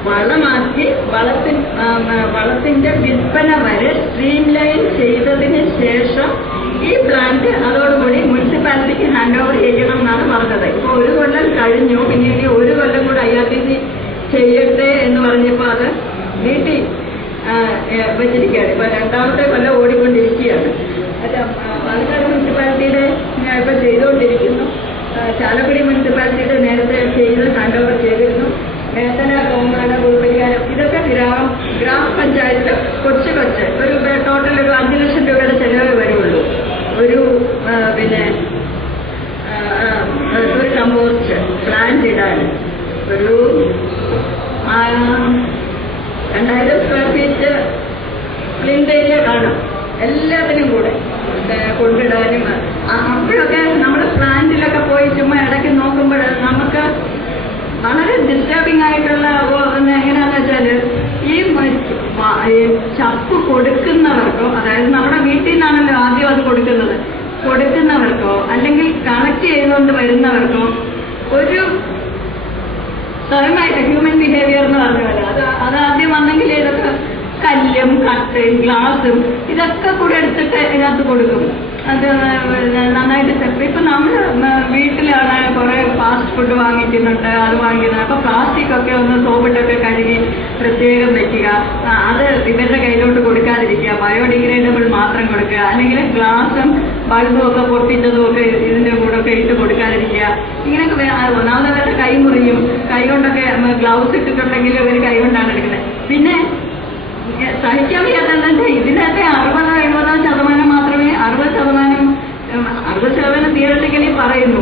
വളമാക്കി വളത്തിന്റെ വിൽപ്പന വരെ സ്ട്രീം ലൈൻ ചെയ്തതിന് ശേഷം ഈ പ്ലാന്റ് അതോടുകൂടി മുനിസിപ്പാലിറ്റിക്ക് ഹാൻഡ് ഓവർ ചെയ്യണം എന്നാണ് പറഞ്ഞത്. ഇപ്പൊ 1 കൊല്ലം കഴിഞ്ഞു, പിന്നെ ഇനി 1 കൊല്ലം കൂടെ IRTC ചെയ്യട്ടെ എന്ന് പറഞ്ഞപ്പോ അത് നീട്ടി വെച്ചിരിക്കുകയാണ്. ഇപ്പൊ 2ാമത്തെ കൊല്ലം ഓടിക്കൊണ്ടിരിക്കുകയാണ്. പാലക്കാട് മുനിസിപ്പാലിറ്റിയുടെ ഇപ്പൊ ചെയ്തുകൊണ്ടിരിക്കുന്നു. ചാലക്കുടി മുനിസിപ്പാലിറ്റിയുടെ നേരത്തെ ചെയ്ത് ഹാൻഡ് ഓവർ ചെയ്തിരുന്നു. വേതന, കോങ്ങാട്, പുൽപ്പരിയാരം ഇതൊക്കെ ഗ്രാമപഞ്ചായത്ത് കൊച്ചു ഒരു ടോട്ടൽ ഒരു 5 ലക്ഷം രൂപയുടെ ചെലവ് വരുള്ളൂ. ഒരു കമ്പോസ്റ്റ് പ്ലാന്റ് ഇടാൻ ഒരു 2000 സ്ക്വയർ ഫീറ്റ് പ്ലിന്ത് ഏരിയ കാണും എല്ലാത്തിനും കൂടെ കൊണ്ടിടാനും. അപ്പോഴൊക്കെ നമ്മുടെ പ്ലാന്റിലൊക്കെ പോയി ചുമ്മാ ഇടയ്ക്ക് നോക്കുമ്പോൾ നമുക്ക് വളരെ ഡിസ്റ്റർബിംഗ് ആയിട്ടുള്ള എങ്ങനെയാണെന്ന് വെച്ചാൽ ഈ ചപ്പ് കൊടുക്കുന്നവർക്കോ, അതായത് നമ്മുടെ വീട്ടിൽ നിന്നാണല്ലോ ആദ്യം അത് കൊടുക്കുന്നവർക്കോ അല്ലെങ്കിൽ കളക്ട് ചെയ്തുകൊണ്ട് വരുന്നവർക്കോ ഒരു സ്വയമായിട്ട് ഹ്യൂമൻ ബിഹേവിയർ എന്ന് പറഞ്ഞ അത് ആദ്യം വന്നെങ്കിൽ ഇതൊക്കെ കല്ലും കട്ടയും ഗ്ലാസും ഇതൊക്കെ കൂടെ എടുത്തിട്ട് ഇതിനകത്ത് കൊടുക്കും. അത് നന്നായിട്ട് സെപ്പറേറ്റ്. ഇപ്പൊ നമ്മള് വീട്ടിലാണ് കുറെ ഫാസ്റ്റ് ഫുഡ് വാങ്ങിക്കുന്നുണ്ട്, അത് വാങ്ങിക്കുന്നത്. അപ്പൊ പ്ലാസ്റ്റിക് ഒക്കെ ഒന്ന് സോപ്പിട്ടൊക്കെ കഴുകി പ്രത്യേകം വെക്കുക. അത് ഇവരുടെ കയ്യിലോട്ട് കൊടുക്കാതിരിക്കുക. ബയോഡിഗ്രേഡബിൾ മാത്രം കൊടുക്കുക. അല്ലെങ്കിൽ ഗ്ലാസും ബൾബും ഒക്കെ പൊട്ടിച്ചതും ഒക്കെ ഇതിന്റെ കൂടെ ഒക്കെ ഇട്ട് കൊടുക്കാതിരിക്കുക. ഇങ്ങനെയൊക്കെ ഒന്നാമത് അവരുടെ കൈ മുറിയും. കൈ കൊണ്ടൊക്കെ ഗ്ലൗസ് ഇട്ടിട്ടുണ്ടെങ്കിൽ അവർ കൈ കൊണ്ടാണ് എടുക്കുന്നത്. പിന്നെ സഹിക്കാൻ വയ്യാത്തല്ലേ, ഇതിനകത്തെ 60-70% മാത്രമേ 60% തിയററ്റിക്കലി പറയുന്നു.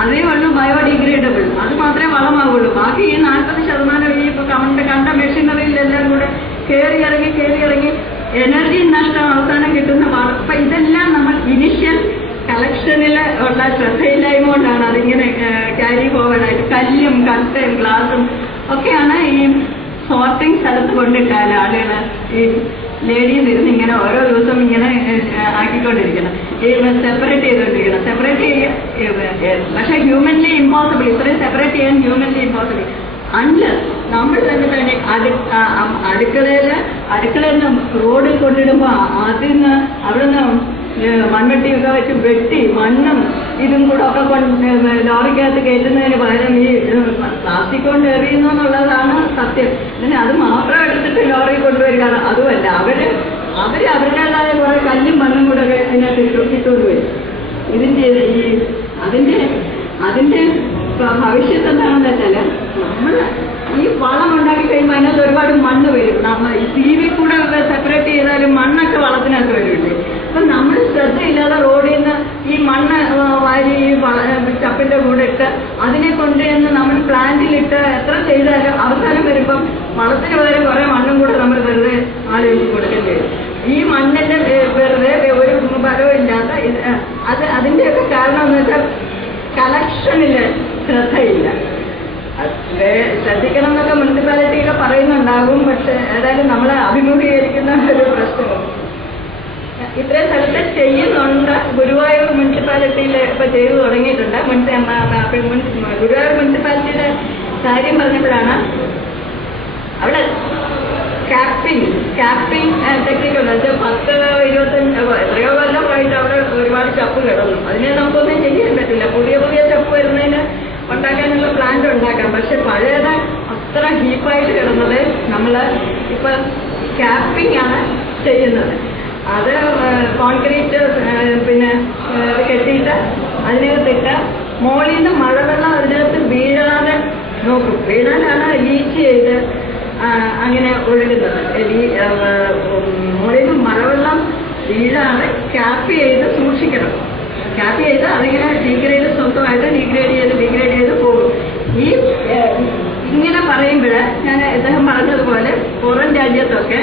അതേ ഉള്ളൂ ബയോഡിഗ്രേഡബിൾ, അത് മാത്രമേ വളമാവുള്ളൂ. ബാക്കി ഈ 40% ഈ ഇപ്പൊ കണ്ട മെഷീനറിയിലെല്ലാം കൂടെ കയറി ഇറങ്ങി എനർജി നഷ്ടം അവസാനം കിട്ടുന്ന അപ്പൊ ഇതെല്ലാം നമ്മൾ ഇനിഷ്യൽ കളക്ഷനിൽ ഉള്ള ശ്രദ്ധയില്ലായ്മ കൊണ്ടാണ് അതിങ്ങനെ ക്യാരി പോകാനായിട്ട്. കല്ലും കട്ടയും ഗ്ലാസും ഒക്കെയാണ് ഈ സോർട്ടിങ് സ്ഥലത്ത് കൊണ്ടിട്ടാൽ ആളുകൾ ഈ ലേഡീസ് ഇരുന്ന് ഇങ്ങനെ ഓരോ ദിവസം ഇങ്ങനെ ആക്കിക്കൊണ്ടിരിക്കണം, ഈ സെപ്പറേറ്റ് ചെയ്തുകൊണ്ടിരിക്കണം. പക്ഷെ ഹ്യൂമൻലി ഇമ്പോസിബിൾ, ഇത്രയും സെപ്പറേറ്റ് ചെയ്യാൻ ഹ്യൂമൻലി ഇമ്പോസിബിൾ. അൺലെസ് നമ്മൾ തന്നെ അടുക്കളയിൽ നിന്ന് റോഡിൽ കൊണ്ടിടുമ്പോ അതിന്ന് അവിടുന്ന് മൺവെട്ടിയൊക്കെ വെച്ച് വെട്ടി മണ്ണും ഇതും കൂടെ ഒക്കെ ലോറിക്കകത്ത് കയറ്റുന്നതിന് പകരം ഈ പ്ലാസ്റ്റിക് കൊണ്ട് എറിയുന്നു എന്നുള്ളതാണ് സത്യം. പിന്നെ അത് മാത്രം എടുത്തിട്ട് ലോറി കൊണ്ടുവരിക അതുമല്ല, അവര് അവരുടേതായ കുറെ കല്ലും മണ്ണും കൂടെ ഒക്കെ അതിനകത്ത് ഇട്ടുകൊണ്ട് വരും. അതിന്റെ ഭവിഷ്യത്ത് എന്താണെന്ന് വെച്ചാല് നമ്മൾ ഈ വളം ഉണ്ടാക്കി കഴിയുമ്പോൾ അതിനകത്ത് ഒരുപാട് മണ്ണ് വരും. ഈ TV കൂടെ സെപ്പറേറ്റ് ചെയ്താലും മണ്ണൊക്കെ വളത്തിനകത്ത് വരില്ലേ. അപ്പൊ നമ്മൾ ശ്രദ്ധയില്ലാതെ റോഡിൽ നിന്ന് ഈ മണ്ണ് വാരി ഈ ചപ്പിന്റെ കൂടെ ഇട്ട് അതിനെ കൊണ്ടുവന്ന് നമ്മൾ പ്ലാന്റിലിട്ട് എത്ര ചെയ്താലും അവസാനം വരുമ്പം വളത്തിന് പകരം കുറെ മണ്ണും കൂടെ നമ്മൾ വെറുതെ ആളുകൾക്ക് കൊടുക്കേണ്ടി വരും. ഈ മണ്ണിന്റെ വെറുതെ ഒരു ഫലവും ഇല്ലാത്ത അതിന്റെയൊക്കെ കാരണം എന്ന് വെച്ചാൽ കളക്ഷനില് ശ്രദ്ധയില്ല. ശ്രദ്ധിക്കണം എന്നൊക്കെ മുനിസിപ്പാലിറ്റിയൊക്കെ പറയുന്നുണ്ടാകും. പക്ഷെ ഏതായാലും നമ്മളെ അഭിമുഖീകരിക്കുന്ന ഒരു പ്രശ്നവും ഇത്രയും സ്ഥലത്ത് ചെയ്യുന്നുണ്ട്. ഗുരുവായൂർ മുനിസിപ്പാലിറ്റിയിൽ ഇപ്പൊ ചെയ്തു തുടങ്ങിയിട്ടുണ്ട്. ഗുരുവായൂർ മുനിസിപ്പാലിറ്റിയുടെ കാര്യം പറഞ്ഞപ്പോഴാണ് അവിടെ ക്യാപ്പിംഗ് ടെക്നിക് ഉണ്ട്. 10-25 എത്രയോ കൊല്ലമായിട്ട് അവിടെ ഒരുപാട് ചപ്പ് കിടന്നു. അതിനെ നമുക്കൊന്നും ചെയ്യാൻ പറ്റില്ല. പുതിയ ചപ്പ് വരുന്നതിന് ഉണ്ടാക്കാനുള്ള പ്ലാന്റ് ഉണ്ടാക്കാം. പക്ഷെ പഴയത് അത്ര ഹീപ്പായിട്ട് കിടന്നത് നമ്മൾ ഇപ്പൊ ക്യാപ്പിംഗ് ആണ് ചെയ്യുന്നത്. അത് കോൺക്രീറ്റ് പിന്നെ കെട്ടിയിട്ട് അതിനകത്തിട്ട് മോളിൽ നിന്ന് മഴവെള്ളം അതിനകത്ത് വീഴാതെ നോക്കും. വീഴാനാണ് ലീച്ച് ചെയ്ത് അങ്ങനെ ഒഴുകുന്നത്. മോളിൽ നിന്ന് മഴവെള്ളം വീഴാതെ ക്യാപ്പ് ചെയ്ത് സൂക്ഷിക്കണം. ക്യാപ്പ് ചെയ്ത് അതിങ്ങനെ ഡീഗ്രേഡ് സ്വന്തമായിട്ട് ഡീഗ്രേഡ് ചെയ്ത് പോകും. ഇങ്ങനെ പറയുമ്പോൾ ഞാൻ അദ്ദേഹം പറഞ്ഞതുപോലെ പുറം രാജ്യത്തൊക്കെ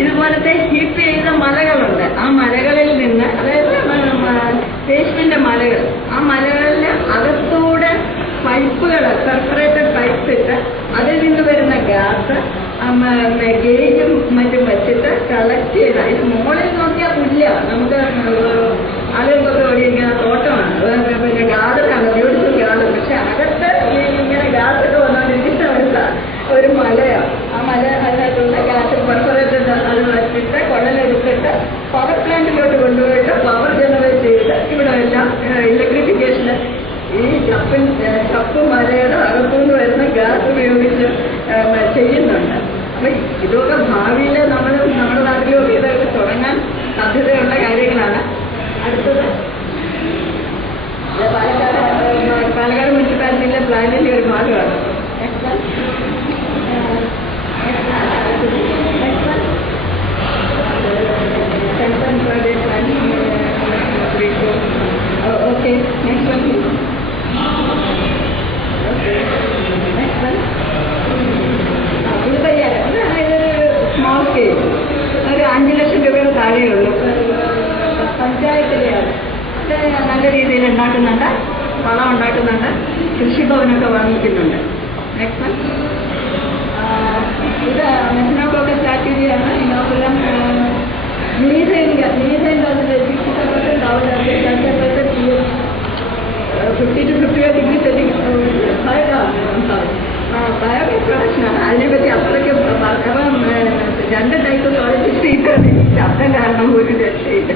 ഇതുപോലത്തെ ഹീപ്പ് ചെയ്ത മലകളുണ്ട്. ആ മലകളിൽ നിന്ന്, അതായത് വേസ്റ്റിന്റെ മലകൾ, ആ മലകളിൽ അകത്തൂടെ പൈപ്പുകൾ, പെർഫറേറ്റഡ് പൈപ്പ്സ് ഇട്ട് അതിൽ നിന്ന് വരുന്ന ഗ്യാസ് ഗേജും മറ്റും വെച്ചിട്ട് കളക്ട് ചെയ്ത ഇത് മുകളിൽ നോക്കിയാൽ പുല്ല നമുക്ക് ആളുകൾക്കൊക്കെ ഓടിയിരിക്കുന്ന തോട്ടമാണ്, പിന്നെ ഗാർഡനാണ്, ബ്യൂട്ടിഫുൾ ഗാർഡൻ. പക്ഷെ അകത്ത് ഇങ്ങനെ ഗ്യാസൊക്കെ വന്നുകൊണ്ടിരിക്കുന്ന ഒരു മലയാണ്. ആ മല അതിനകത്തുള്ള ഗ്യാസ് പെർഫറേറ്റഡ് അത് വെച്ചിട്ട് കുഴലെടുത്തിട്ട് പവർ പ്ലാന്റിലോട്ട് കൊണ്ടുപോയിട്ട് പവർ ജനറേറ്റ് ചെയ്ത് ഇവിടെ എല്ലാം ഇലക്ട്രിഫിക്കേഷന് ഈ ചപ്പ് മലയുടെ അകത്തുനിന്ന് വരുന്ന ഗ്യാസ് ഉപയോഗിച്ച് ചെയ്യുന്നുണ്ട്. അപ്പൊ ഇതൊക്കെ ഭാവിയിൽ നമ്മുടെ നാട്ടിലൊക്കെ ഇതൊക്കെ തുടങ്ങാൻ സാധ്യതയുള്ള കാര്യങ്ങളാണ്. അടുത്തത് പാലക്കാട് മുനിസിപ്പാലിറ്റിയിലെ പ്ലാനിന്റെ ഒരു ഭാഗമാണ്. Okay, next one. ഇത് പരിഹാരം ഇതൊരു സ്മോൾ സ്കെയിൽ, ഒരു 5 ലക്ഷം രൂപയുടെ താഴെയുള്ളൂ. പഞ്ചായത്തിലെയാണ്. നല്ല രീതിയിൽ ഉണ്ടാക്കുന്നുണ്ട്, വളം ഉണ്ടാക്കുന്നുണ്ട്, കൃഷിഭവനൊക്കെ വാങ്ങിക്കുന്നുണ്ട്. Next one. ഇത് മെത്തനോകോക്കസ് ബാക്ടീരിയയാണ്. Inoculum methane 50 to 55 degree biogas പ്രൊഡക്ഷനാണ്. അതിനെപ്പറ്റി അത്രയ്ക്ക് അപ്പം 2 ടൈപ്പ് സോളിഡ് ശബ്ദം കാരണം ഒരു രക്ഷയില്ല.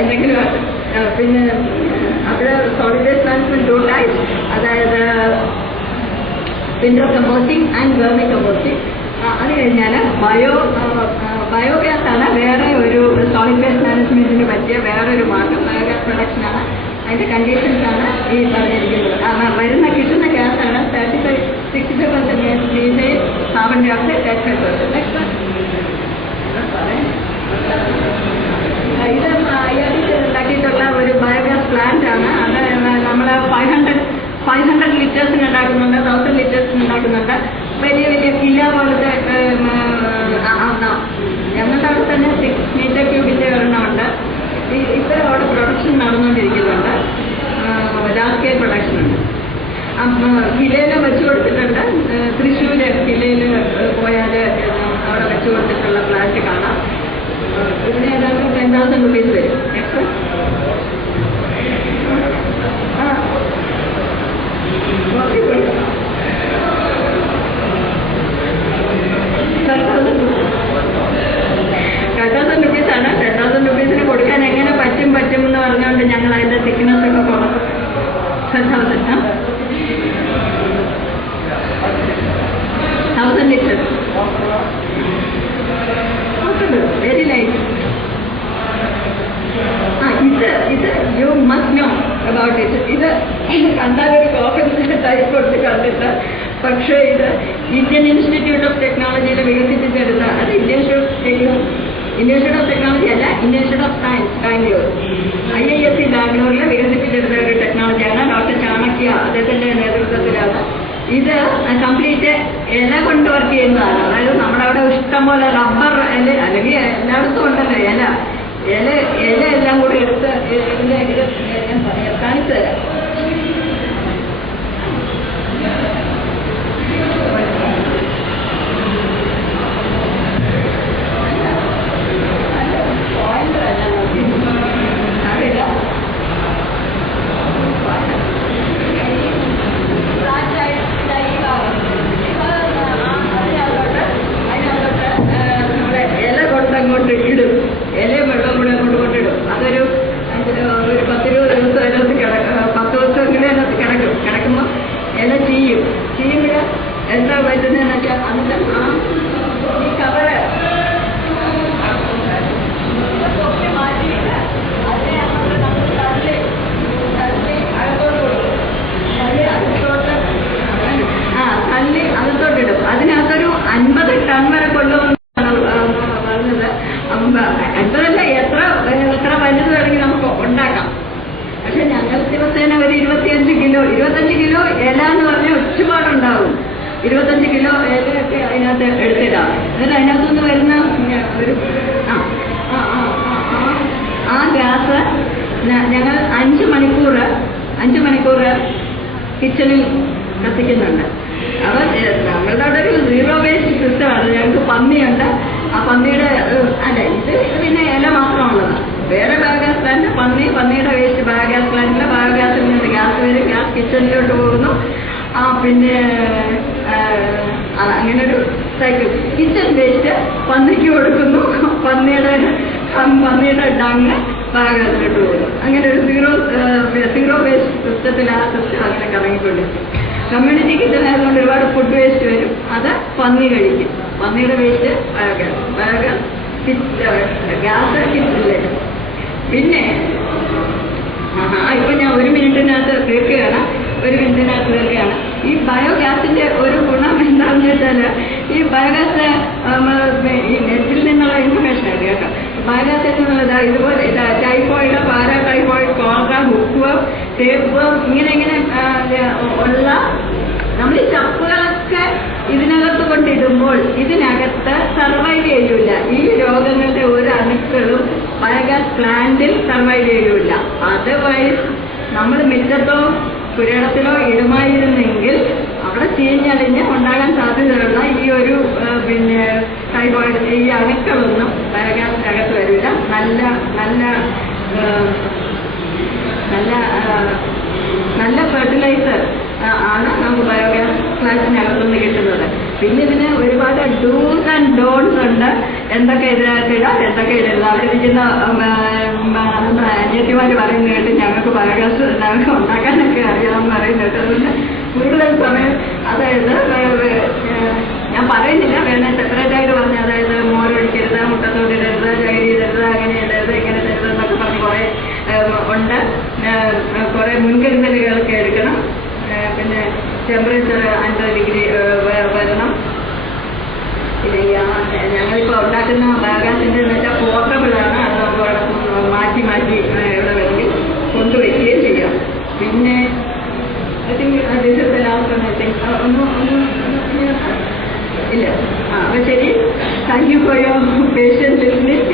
എന്തെങ്കിലും പിന്നെ അവിടെ സോളിഡ് വേസ്റ്റ് മാനേജ്മെന്റ് 2 ടൈപ്സ്, അതായത് winter composting and vermi composting. അത് കഴിഞ്ഞാൽ ബയോഗ്യാസ് ആണ് വേറെ ഒരു സോളിഡ് വേസ്റ്റ് മാനേജ്മെന്റിന് പറ്റിയ വേറൊരു മാർഗം. ബയോഗ്യാസ് പ്രൊഡക്ഷനാണ്. അതിന്റെ കണ്ടീഷൻസ് ആണ് ഈ പറഞ്ഞിരിക്കുന്നത്. കിട്ടുന്ന ഗ്യാസാണ് 65% മീഥൈൻ, കാർബൺ ഡയോക്സൈഡ് 35%. ഇത് ഉണ്ടാക്കിയിട്ടുള്ള ഒരു ബയോഗ്യാസ് പ്ലാന്റ് ആണ്. അത് നമ്മൾ 500 ലിറ്റേഴ്സിന് ഉണ്ടാക്കുന്നുണ്ട്, 1000 ലിറ്റേഴ്സിന് ഉണ്ടാക്കുന്നുണ്ട്. വലിയ വലിയ കില പോലത്തെ ഞങ്ങളുടെ അവിടെ തന്നെ 6 മീറ്റർ ക്യൂബിന്റെ ഒരെണ്ണമുണ്ട്. ഇപ്പോഴും അവിടെ പ്രൊഡക്ഷൻ നടന്നുകൊണ്ടിരിക്കുന്നുണ്ട്, ലാർജ് സ്കെയിൽ പ്രൊഡക്ഷൻ ഉണ്ട്. കിലയിൽ വെച്ചു കൊടുത്തിട്ടുണ്ട്. തൃശ്ശൂര് കിലയിൽ പോയാൽ അവിടെ വെച്ചു കൊടുത്തിട്ടുള്ള പ്ലാന്റ് കാണാം. ഇതിന് ഏതാണ്ട് 10,000 rupees വരും. ാണ് 10,000 rupees കൊടുക്കാൻ എങ്ങനെ പറ്റും എന്ന് പറഞ്ഞുകൊണ്ട് ഞങ്ങൾ അതിന്റെ തിക്നെസ് ഒക്കെ കുറക്കും. 1000 ലിറ്റർ വെരി ലൈറ്റ്. ഇത് you must know about it. ഇത് കണ്ടാലൊരു കോഫി ടൈപ്പ് കൊടുത്ത് കണ്ടിട്ട്, പക്ഷേ ഇത് ഇന്ത്യൻ ഇൻസ്റ്റിറ്റ്യൂട്ട് ഓഫ് ടെക്നോളജിയിൽ വികസിപ്പിച്ചെടുത്ത, അത് ഇന്ത്യൻ ഇൻസ്റ്റിറ്റ്യൂട്ട് ഓഫ് ടെക്നോളജി അല്ല, Indian institute of science Bangalore, IISc ബാംഗ്ലൂരിൽ വികസിപ്പിച്ചെടുത്ത ഒരു ടെക്നോളജിയാണ്. ഡോക്ടർ ചാണക്യ അദ്ദേഹത്തിന്റെ നേതൃത്വത്തിലാണ്. ഇത് കംപ്ലീറ്റ് ഇല കൊണ്ട് വർക്ക് ചെയ്യുന്നതാണ്. അതായത് നമ്മുടെ അവിടെ ഇഷ്ടംപോലെ റബ്ബർ ഇല, അല്ലെങ്കിൽ എല്ലായിടത്തും ഉണ്ടല്ലോ ഇല എല്ലാം കൂടി എടുത്ത് ഞാൻ പറയാം, കാണിച്ചു തരാം. അങ്ങോട്ട് ഇടും, ഇലയും വെള്ളം കൂടെ അങ്ങോട്ട് കൊണ്ടിടും. അതൊരു 10-20 ദിവസം അതിനകത്ത് 10 ദിവസമെങ്കിലും അതിനകത്ത് കിടക്കുമ്പോൾ ഇല ചീയുമ്പോൾ എന്താ പറ്റുന്നതെന്ന് വെച്ചാൽ അതിന്റെ ഈ കവറ് മാറ്റിയിട്ട് അതിനെ നമ്മൾ തള്ളി അകത്തോട്ട് കൊടുക്കും. തള്ളി അകത്തോട്ടിടും. അതിനകത്തൊരു 50 ടൺ വരെ കൊള്ളുമെന്നാണ് പറഞ്ഞത്. 50 എത്ര വലുത് വേണമെങ്കിൽ നമുക്ക് ഉണ്ടാക്കാം. പക്ഷെ ഞങ്ങൾ ദിവസേന ഒരു 25 കിലോ ഇല എന്ന് പറഞ്ഞാൽ ഒരുപാടുണ്ടാവും. 25 കിലോ ഇലയൊക്കെ അതിനകത്ത് എടുത്തിടാം. എന്നിട്ട് അതിനകത്തുനിന്ന് വരുന്ന ഒരു ആ ഗ്യാസ് ഞങ്ങൾ 5 മണിക്കൂർ കിച്ചണിൽ കത്തിക്കുന്നുണ്ട്. അപ്പോൾ നമ്മളുടെ സീറോ വേസ്റ്റ് സിസ്റ്റമാണ്. ഞങ്ങൾക്ക് പന്നിയുണ്ട്. ആ പന്നിയുടെ അല്ല, ഇത് പിന്നെ ഇല മാത്രമുള്ളതാണ്. വേറെ ബയോഗ്യാസ് പ്ലാന്റ് പന്നിയുടെ വേസ്റ്റ് ബയോഗ്യാസ് പ്ലാന്റിലെ ബയോഗ്യാസിൽ നിന്ന് ഗ്യാസ് വരും, ഗ്യാസ് കിച്ചണിലോട്ട് പോകുന്നു. പിന്നെ അങ്ങനൊരു സൈക്കിൾ. കിച്ചൺ വേസ്റ്റ് പന്നിക്ക് കൊടുക്കുന്നു, പന്നിയുടെ ഡങ് ബയോഗ്യാസിലോട്ട് പോകുന്നു. അങ്ങനെ ഒരു സീറോ വേസ്റ്റ് സിസ്റ്റത്തിൽ ആ സിസ്റ്റം അങ്ങനെ കറങ്ങിക്കൊണ്ടിരിക്കും. കമ്മ്യൂണിറ്റി കിച്ചൺ ആയതുകൊണ്ട് ഒരുപാട് ഫുഡ് വേസ്റ്റ് വരും, അത് പന്നി കഴിക്കും. പന്നിയുടെ വേസ്റ്റ് ബയോഗ്യാസ് ഗ്യാസ് കിച്ചണിലേക്ക്. പിന്നെ ഇപ്പൊ ഞാൻ 1 മിനിറ്റിനകത്ത് തീർക്കുകയാണ്. ഈ ബയോഗ്യാസിന്റെ ഒരു ഗുണം എന്താണെന്ന് വെച്ചാൽ, ഈ ബയോഗ്യാസ് ഈ നെറ്റിൽ നിന്നുള്ള ഇൻഫർമേഷൻ ആണ് കേട്ടോ. ബയോഗ്യാസിൽ നിന്നുള്ളത് ഇതുപോലെ ടൈഫോയിഡ്, പാരാടൈഫോയിഡ്, കോളറ, ഹുക്ക്, ടേപ്പ്, ഇങ്ങനെ ഉള്ള നമ്മൾ ഈ ചപ്പുകളൊക്കെ ഇതിനകത്ത് കൊണ്ടിടുമ്പോൾ ഇതിനകത്ത് സർവൈവ് ചെയ്യൂല. ഈ രോഗങ്ങളുടെ ഒരു അണുക്കളും ബയോഗ്യാസ് പ്ലാന്റിൽ സർവൈവ് ചെയ്യൂല. അതർവൈസ് നമ്മൾ മിറ്റത്തോ പുരയിടത്തിലോ ഇടുമായിരുന്നെങ്കിൽ അവിടെ ചീഞ്ഞളിഞ്ഞ് ഉണ്ടാകാൻ സാധ്യതയുള്ള ഈ ഒരു പിന്നെ ടൈഫോയിഡ്, ഈ അണുക്കളൊന്നും ബയോഗ്യാസിനകത്ത് വരില്ല. നല്ല നല്ല നല്ല നല്ല ഫെർട്ടിലൈസർ ആണ് നമുക്ക് ബയോഗ്യാസ് പ്ലാന്റിനകത്തുനിന്ന് കിട്ടുന്നത്. പിന്നെ ഇതിന് ഒരുപാട് ഡൂസ് ആൻഡ് ഡോൺസ് ഉണ്ട്. എന്തൊക്കെ ഇതിനകത്ത് ഇടാം, എന്തൊക്കെ ഇടരുത്. അവിടെ ഇരിക്കുന്ന അനിയത്തിമാർ പറയുന്ന കേട്ട് ഞങ്ങൾക്ക് ബയോഗ്യാസ് ഉണ്ടാക്കാനൊക്കെ അറിയാമെന്ന് പറയുന്ന കേട്ട്. അതുകൊണ്ട് കൂടുതൽ സമയം അതായത് ഞാൻ പറയുന്നില്ല, വേണേൽ സെപ്പറേറ്റ് ആയിട്ട് പറഞ്ഞ, അതായത് മോരൊഴിക്കരുത്, മുട്ടത്തോടിടരുത്, ചകിരി ഇടരുത്, അങ്ങനെ ഇടരുത്, ഇങ്ങനെ ഇടരുത് എന്നൊക്കെ പറഞ്ഞ് കുറേ ഉണ്ട്. കുറേ മുൻകരുതലുകളൊക്കെ എടുക്കണം. പിന്നെ ടെമ്പറേച്ചർ 50 ഡിഗ്രി വരണം. പിന്നെ ഞങ്ങളിപ്പോൾ ഉണ്ടാക്കുന്ന ബയോഗ്യാസിൻ്റെ എന്ന് വെച്ചാൽ പോർട്ടബിളാണ്. അത് നമുക്ക് മാറ്റി എവിടെ വേണമെങ്കിൽ കൊണ്ടുവയ്ക്കുകയും ചെയ്യാം. പിന്നെ I think this is the last one. I think ഒന്നും ഇല്ല. അപ്പോൾ ശരി, thank you for your patients listening.